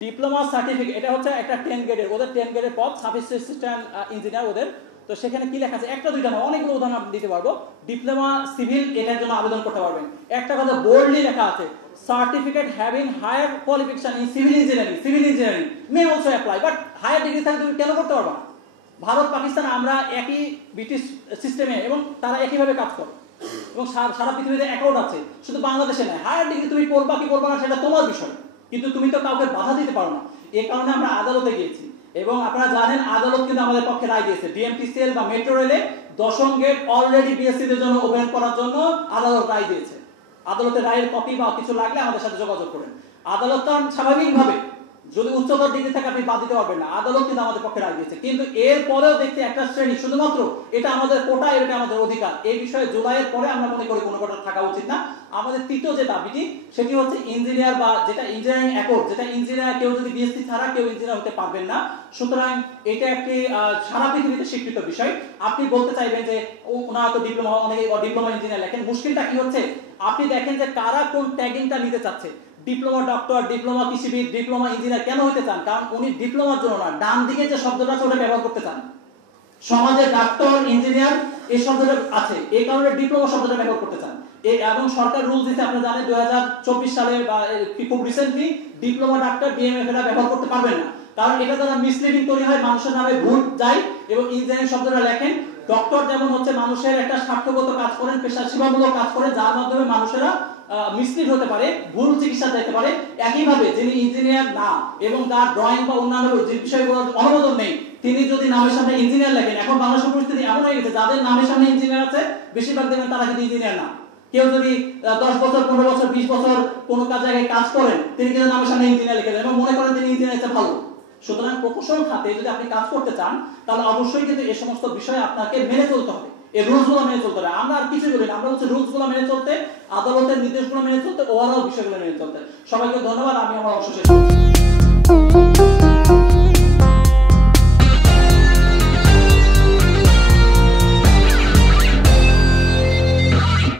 Diploma certificate এটা হচ্ছে একটা 10 গ্রেডের, ওদের 10 গ্রেডের পদ, সাব অ্যাসিস্ট্যান্ট ইঞ্জিনিয়ার ওদের। তো সেখানে কি লেখা আছে, একটা দুইটা না, অনেকগুলো উদাহরণ আপনি দিতে পারবো। ডিপ্লোমা সিভিল এটার জন্য আবেদন করতে পারবেন। একটা কথা বোল্ডলি লেখা আছে, certificate having higher qualification in civil engineering may also apply. But higher degree থাকলে তুমি কেন করতে পারবা? ভারত পাকিস্তান আমরা একই ব্রিটিশ সিস্টেমে এবং তারা একইভাবে কাজ করে এবং সারা পৃথিবীতে অ্যাকাউন্ট আছে, শুধু বাংলাদেশে নয়। হায়ার ডিগ্রি তুমি পড়বা কি পড়বা না সেটা তোমার বিষয়, কিন্তু তুমি তো কাউকে বাধা দিতে পারো না। এই কারণে আমরা আদালতে গিয়েছি এবং আপনারা জানেন আদালত কিন্তু আমাদের পক্ষে রায় দিয়েছে। ডিএমটিসিএল বা মেট্রো রেলে 10ম গেট অলরেডি বিএসসি দের জন্য ওপেন করার জন্য আদালত রায় দিয়েছে। আদালতের রায়ের কপি বা কিছু লাগলে আমাদের সাথে যোগাযোগ করেন। আদালত তো স্বাভাবিকভাবে যদি উচ্চতর ডিগ্রি থাকে আপনি বাদ দিতে পারবেন না, আদালত কিন্তু আমাদের পক্ষে রায় দিয়েছে। কিন্তু এর পরেও দেখতে একটা শ্রেণী শুধুমাত্র এটা আমাদের কোটা, এটা আমাদের অধিকার, এই বিষয়ে জুলাইয়ের পরে আমরা মনে করি কোনো কোটা থাকা উচিত না। আমাদের তৃতীয় যে দাবিটি সেটি হচ্ছে ইঞ্জিনিয়ার বা যেটা ইঞ্জিনিয়ারিং অ্যাকর্ড, যেটা ইঞ্জিনিয়ার কেউ যদি বিএসসি ছাড়া কেউ ইঞ্জিনিয়ার হতে পারবেন না। সুতরাং এটা একটি সারা পৃথিবীতে স্বীকৃত বিষয়। আপনি বলতে চাইবেন যে ওনারা তো ডিপ্লোমা, অনেকে ডিপ্লোমা ইঞ্জিনিয়ার লেখেন। মুশকিলটা কি হচ্ছে, আপনি দেখেন যে কারা কোন ট্যাগিংটা নিতে চাচ্ছে। ডিপ্লোমা ডক্টর, ডিপ্লোমা কৃষিবিদ, ডিপ্লোমা ইঞ্জিনিয়ার কেন হতে চান? কারণ উনি ডিপ্লোমার জন্য না, ডান দিকে যে শব্দটা আছে ওটা ব্যবহার করতে চান। সমাজে ডাক্তার, ইঞ্জিনিয়ার এই শব্দটা আছে, এই কারণে ডিপ্লোমা শব্দটা ব্যবহার করতে চান। এবং সরকার রুল দিতে আপনি জানেন 2024 সালে বা খুব রিসেন্টলি ডিপ্লোমা ডাক্তার ডিএমএফ এটা ব্যবহার করতে পারবেন না, কারণ এটা দ্বারা মিসলিডিং তৈরি হয়, মানুষের নামে ভুল যায়। এবং ইঞ্জিনিয়ারিং শব্দটা লেখেন, ডক্টর যেমন হচ্ছে মানুষের একটা স্বার্থগত কাজ করেন, পেশাজীবীমূলক কাজ করেন, যার মাধ্যমে মানুষেরা মিসলিড হতে পারে, ভুল চিকিৎসা দিতে পারে। একইভাবে যিনি ইঞ্জিনিয়ার না এবং তার ড্রয়িং বা অন্যান্য যে বিষয়গুলোর অনুমোদন নেই, তিনি যদি নামের সামনে ইঞ্জিনিয়ার লেখেন, এখন বাংলাদেশের পরিস্থিতি এমন হয়ে গেছে যাদের নামের সামনে ইঞ্জিনিয়ার আছে বেশিরভাগ দেখবেন তারা কিন্তু ইঞ্জিনিয়ার না। কেউ যদি 10 বছর, 15 বছর, 20 বছর কোনো জায়গায় কাজ করেন, তিনি কিন্তু নামের সামনে ইঞ্জিনিয়ার লিখে দেন এবং মনে করেন তিনি ইঞ্জিনিয়ার চেয়ে ভালো। সুতরাং প্রকৌশল খাতে যদি আপনি কাজ করতে চান তাহলে অবশ্যই কিন্তু এই সমস্ত বিষয় আপনাকে মেনে চলতে হবে, এই রুলসগুলো মেনে চলতে হবে। আমরা আর কিছু বলি না, আমরা হচ্ছে রুলসগুলো মেনে চলতে, আদালতের নির্দেশগুলো মেনে চলতে, ওভারঅল বিষয়গুলো মেনে চলতে। সবাইকে ধন্যবাদ, আমি আমার অংশ শেষ করছি।